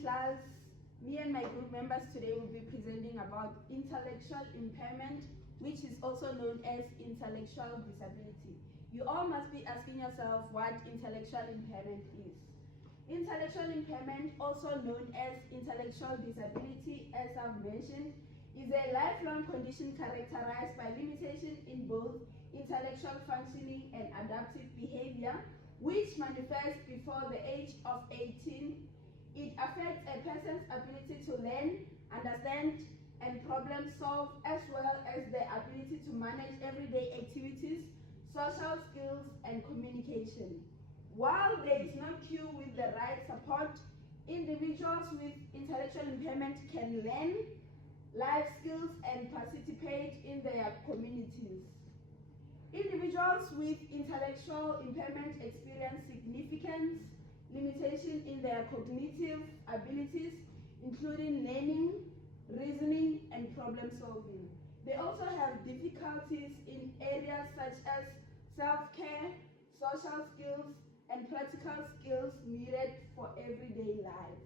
morning, class. Me and my group members today will be presenting about intellectual impairment, which is also known as intellectual disability. You all must be asking yourself what intellectual impairment is. Intellectual impairment, also known as intellectual disability, as I've mentioned, is a lifelong condition characterized by limitation in both intellectual functioning and adaptive behavior, which manifests before the age of 18. It affects a person's ability to learn, understand, and problem solve, as well as the ability to manage everyday activities, social skills, and communication. While there is no cure with the right support, individuals with intellectual impairment can learn life skills and participate in their communities. Individuals with intellectual impairment experience significant limitation in their cognitive abilities, including learning, reasoning, and problem solving. They also have difficulties in areas such as self-care, social skills, and practical skills needed for everyday life.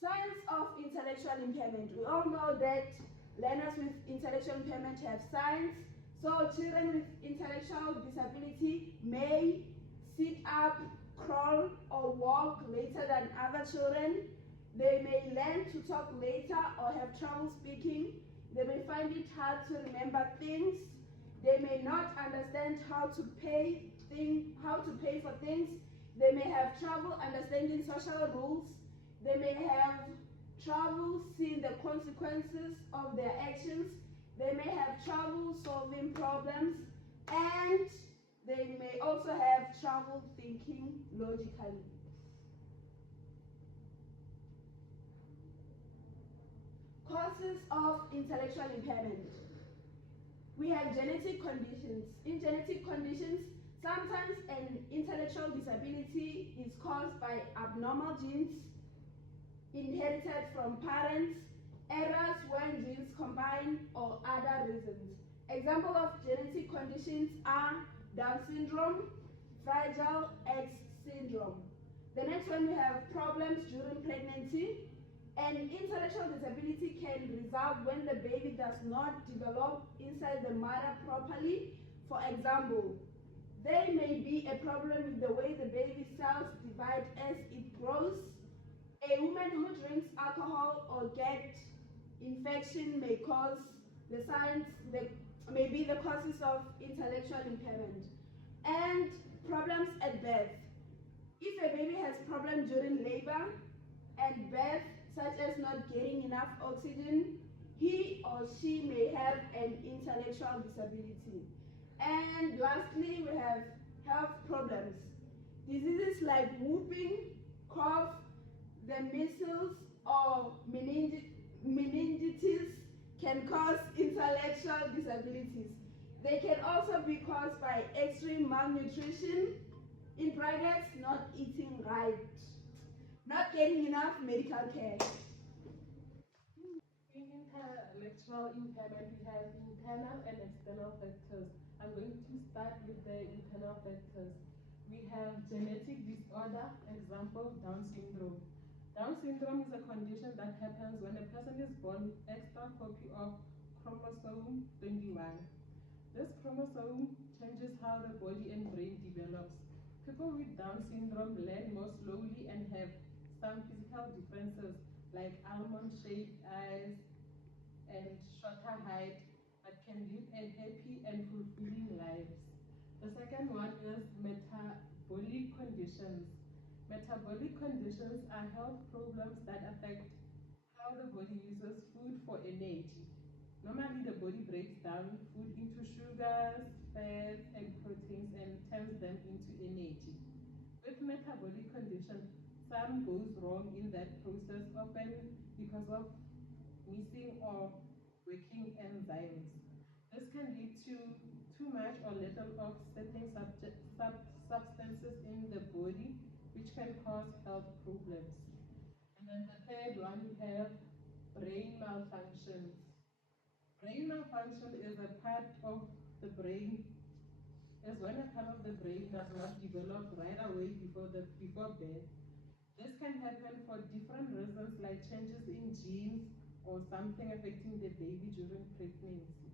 Signs of intellectual impairment. We all know that learners with intellectual impairment have signs. So children with intellectual disability may sit up, crawl, or walk later than other children. They may learn to talk later or have trouble speaking. They may find it hard to remember things. They may not understand how to pay for things. They may have trouble understanding social rules. They may have trouble seeing the consequences of their actions. They may have trouble solving problems, and they may also have trouble thinking logically. Causes of intellectual impairment. We have genetic conditions. In genetic conditions, sometimes an intellectual disability is caused by abnormal genes inherited from parents, errors when genes combine, or other reasons. Examples of genetic conditions are Down syndrome, Fragile X syndrome. The next one, we have problems during pregnancy. An intellectual disability can result when the baby does not develop inside the mother properly. For example, there may be a problem with the way the baby cells divide as it grows. A woman who drinks alcohol or gets infection may be the causes of intellectual impairment. And problems at birth. If a baby has problems during labor and birth, such as not getting enough oxygen, he or she may have an intellectual disability. And lastly, we have health problems. Diseases like whooping cough, the measles, or meningitis can cause intellectual disabilities. They can also be caused by extreme malnutrition, in brackets, not eating right, not getting enough medical care. In intellectual impairment, we have internal and external factors. I'm going to start with the internal factors. We have genetic disorder, example, Down syndrome. Down syndrome is a condition that happens when a person is born with extra copy of chromosome 21. This chromosome changes how the body and brain develops. People with Down syndrome learn more slowly and have some physical differences like almond-shaped eyes and shorter height, but can live a happy and fulfilling lives. The second one is metabolic conditions. Metabolic conditions are health problems that affect how the body uses food for energy. Normally, the body breaks down food into sugars, fats, and proteins and turns them into energy. With metabolic conditions, some goes wrong in that process, often because of missing or working enzymes. This can lead to too much or little of certain substances in the body, which can cause health problems. And then the third one, we have brain malfunctions. Brain malfunction is a part of the brain, is when a part of the brain does not develop right away before birth. This can happen for different reasons like changes in genes or something affecting the baby during pregnancy.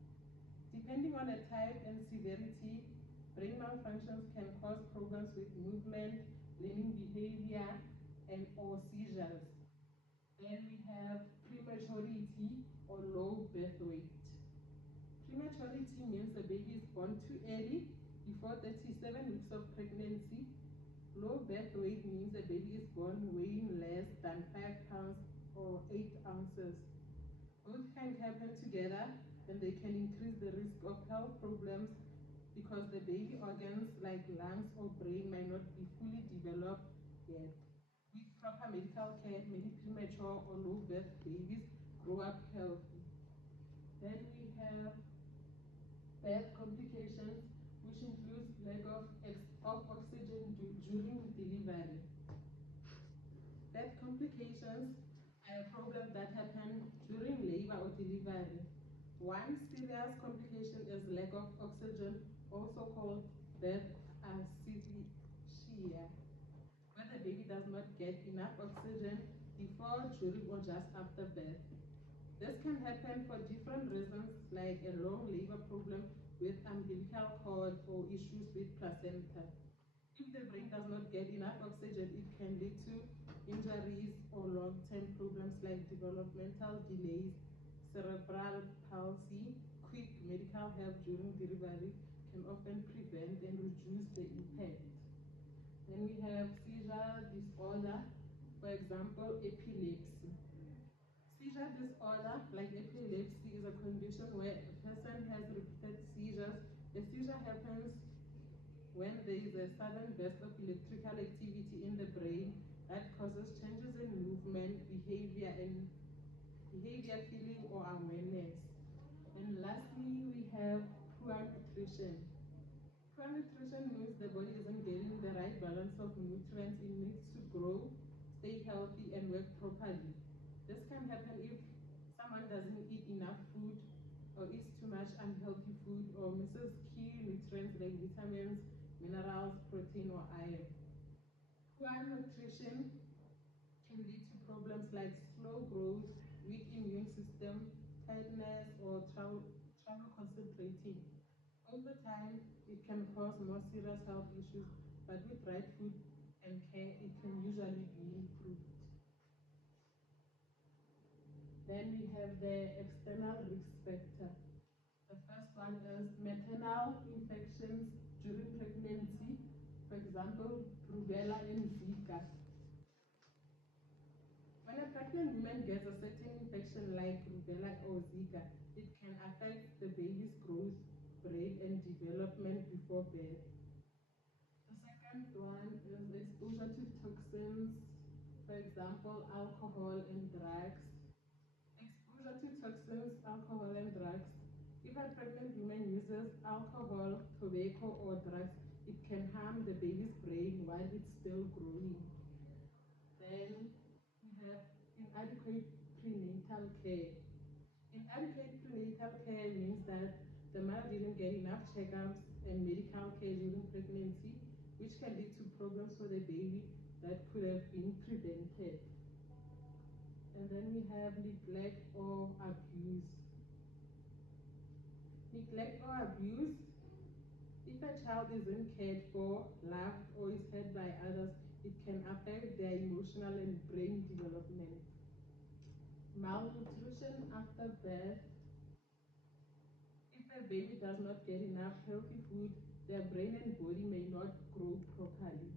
Depending on the type and severity, brain malfunctions can cause problems with movement, learning behavior, and or seizures. Then we have prematurity or low birth weight. Prematurity means the baby is born too early, before 37 weeks of pregnancy. Low birth weight means the baby is born weighing less than 5 pounds or 8 ounces. Both can happen together and they can increase the risk of health problems because the baby organs like lungs or brain might not be fully developed yet. With proper medical care, many premature or low birth babies grow up healthy. Then we have birth complications, which includes lack of oxygen during delivery. Birth complications are a problem that happen during labor or delivery. One serious complication is lack of oxygen, also called birth asphyxia, where the baby does not get enough oxygen before, during, or just after birth. This can happen for different reasons, like a long labor problem with umbilical cord or issues with placenta. If the brain does not get enough oxygen, it can lead to injuries or long-term problems like developmental delays, cerebral palsy. Quick medical help during delivery can often prevent and reduce the impact. Then we have seizure disorder, for example, epilepsy. Seizure disorder, like epilepsy, is a condition where a person has repeated seizures. A seizure happens when there is a sudden burst of electrical activity in the brain that causes changes in movement, behavior, feeling, or awareness. And lastly, we have poor nutrition. Poor nutrition means the body isn't getting the right balance of nutrients it needs to grow, stay healthy, and work properly. This can happen if someone doesn't eat enough food or eats too much unhealthy food or misses key nutrients like vitamins, minerals, protein, or iron. Poor nutrition can lead to problems like slow growth, weak immune system, tiredness, or trouble concentrating. Over time, it can cause more serious health issues, but with right food and care, it can usually be improved. Then we have the external risk factor. The first one is maternal infections during pregnancy, for example, rubella and Zika. When a pregnant woman gets a certain infection like rubella or Zika, it can affect the baby's growth, brain, and development before birth. The second one is exposure to toxins, for example, alcohol and drugs. Exposure to toxins, alcohol, and drugs. If a pregnant woman uses alcohol, tobacco, or drugs, it can harm the baby's brain while it's still growing. Then we have inadequate prenatal care. Inadequate prenatal care means that the mother didn't get enough checkups and medical care during pregnancy, which can lead to problems for the baby that could have been prevented. And then we have neglect or abuse. Neglect or abuse, if a child isn't cared for, loved, or is hurt by others, it can affect their emotional and brain development. Malnutrition after birth, if a baby does not get enough healthy food, their brain and body may not grow properly.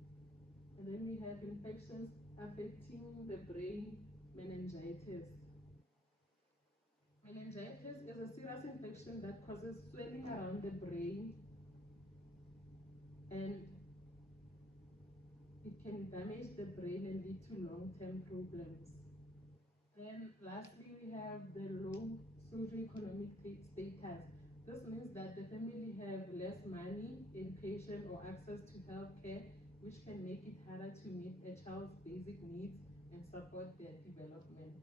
And then we have infections affecting the brain, meningitis. Meningitis is a serious infection that causes swelling around the brain and it can damage the brain and lead to long-term problems. Then lastly, we have the low socioeconomic status. This means that the family have less money, education, or access to health care, which can make it harder to meet a child's basic needs and support their development.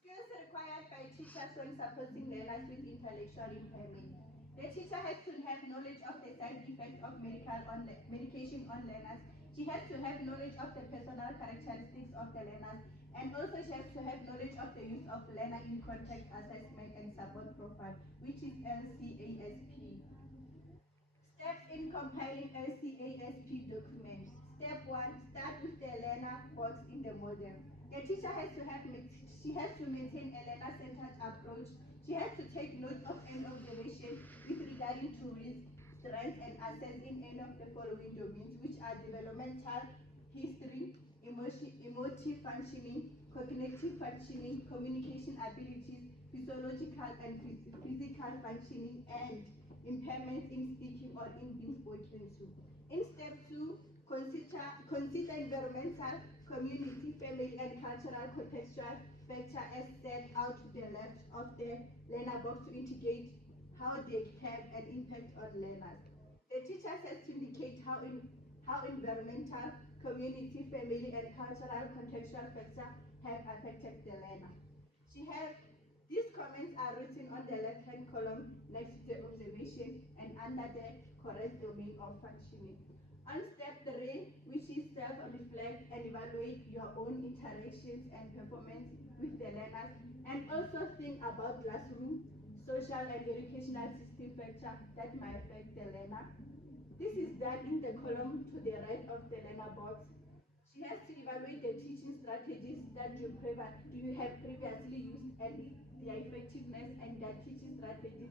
Skills required by teachers when supporting learners with intellectual impairment. The teacher has to have knowledge of the side effects of medication on learners. She has to have knowledge of the personal characteristics of the learners, and also she has to have knowledge of the use of learner in context assessment and support profile, which is LCASP. Steps in compiling LCASP documents. Step 1, start with the learner box in the model. The teacher has to maintain a learner-centered approach. She has to take note of an observation with regarding to risk, strengths, and assess in any of the following domains, which are developmental, history, emotive functioning, cognitive functioning, communication abilities, physiological and physical functioning, and impairment in speaking or in being spoken to. In step 2, consider environmental, community, family, and cultural contextual factor as set out to the left of the learner box to indicate how they have an impact on learners. The teacher has to indicate how environmental, community, family, and cultural contextual factor have affected the learner. These comments are written on the left-hand column next to the observation and under the correct domain of functioning. On step 3, which is self-reflect and evaluate your own interactions and performance with the learners, and also think about classroom, social, and educational system factors that might affect the learner. This is done in the column to the right of the learner box. She has to evaluate the teaching strategies that you have previously used and their effectiveness, and their teaching strategies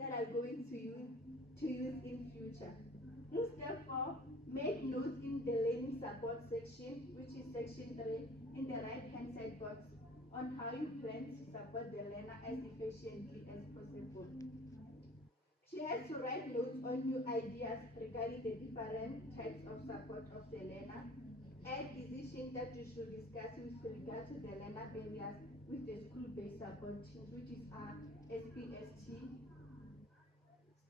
that are going to use in future. In step 4, make notes in the learning support section, which is section 3, in the right-hand side box, on how you plan to support the learner as efficiently as possible. She has to write notes on new ideas regarding the different types of support of the learner, add decisions that you should discuss with regard to the learner barriers with the school-based support teams, which is SPST.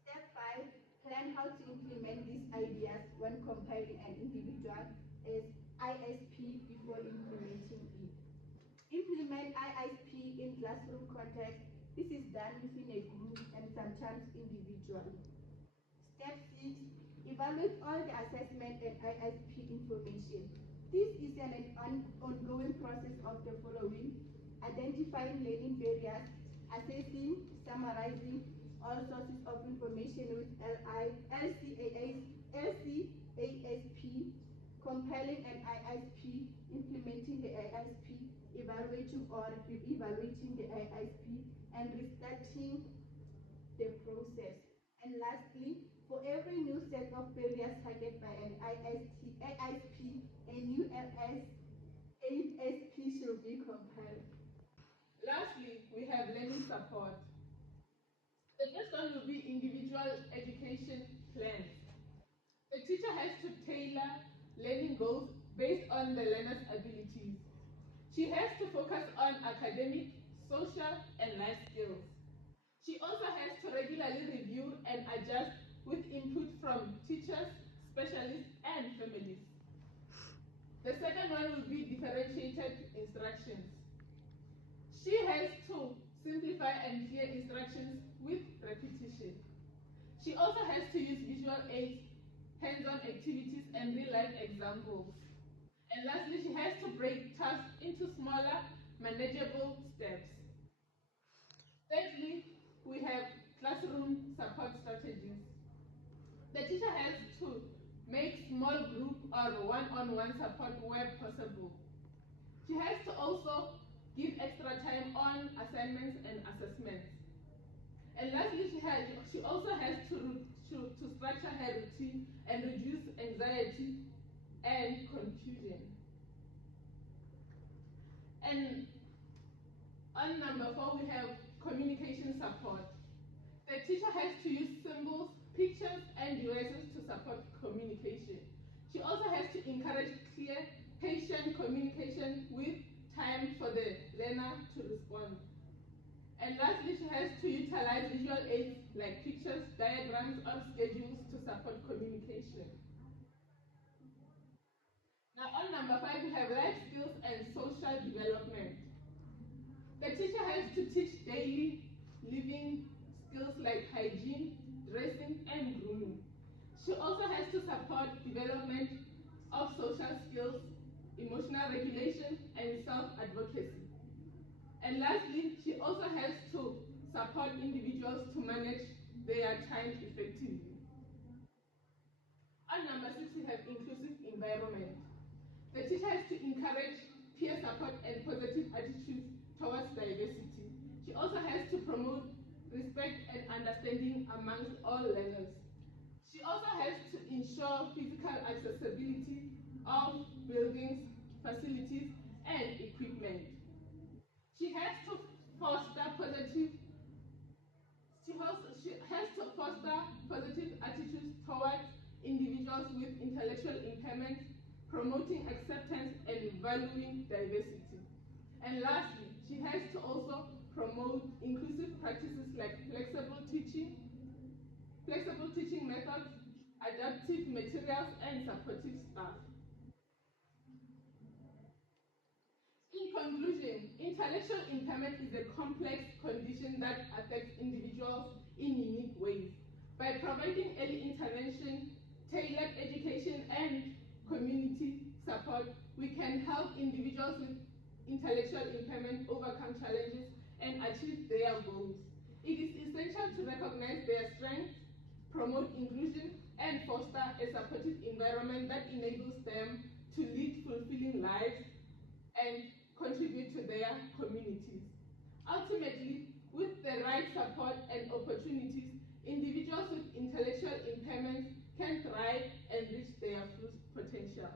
Step 5, plan how to implement these ideas when compiling an individual as ISP before implementing it. Implement ISP in classroom context. This is done within a group and sometimes individually. Step 6, evaluate all the assessment and ISP information. This is an ongoing process of the following: identifying learning barriers, assessing, summarizing all sources of information with LCASP, compiling an ISP, implementing the ISP, evaluating or re-evaluating the ISP, and restarting the process. And lastly, for every new set of barriers targeted by an ISP, a new ASP should be compiled. Lastly, we have learning support. The first one will be individual education plans. The teacher has to tailor learning goals based on the learner's abilities. She has to focus on academic, social, and life skills. She also has to regularly review and adjust with input from teachers, specialists, and families. The second one will be differentiated instructions. She has to simplify and clear instructions with repetition. She also has to use visual aids, hands-on activities, and real-life examples. And lastly, she has to break tasks into smaller, manageable steps. Thirdly, we have classroom support strategies. The teacher has to make small group or one-on-one support where possible. She has to also give extra time on assignments and assessments. And lastly, she also has to structure her routine and reduce anxiety and confusion. And on number 4, we have communication support. The teacher has to use symbols, pictures, and devices to support communication. She also has to encourage clear, patient communication with time for the learner to respond. And lastly, she has to utilize visual aids like pictures, diagrams, or schedules to support communication. Now on number 5, we have life skills and social development. The teacher has to teach daily living skills like hygiene, dressing, and grooming. She also has to support development of social skills, emotional regulation, and self-advocacy. And lastly, she also has to support individuals to manage their time effectively. On number 6, we have inclusive environment. The teacher has to encourage peer support and positive attitudes towards diversity. She also has to promote respect and understanding amongst all learners. She also has to ensure physical accessibility of buildings, facilities, and equipment. She has to foster positive attitudes towards individuals with intellectual impairments, promoting acceptance and valuing diversity. And lastly, she has to also promote inclusive practices like flexible teaching methods, adaptive materials, and supportive staff. In conclusion, intellectual impairment is a complex condition that affects individuals in unique ways. By providing early intervention, tailored education, and community support, we can help individuals with intellectual impairment overcome challenges and achieve their goals. It is essential to recognize their strengths, promote inclusion, and foster a supportive environment that enables them to lead fulfilling lives and contribute to their communities. Ultimately, with the right support and opportunities, individuals with intellectual impairments can thrive and reach their full potential.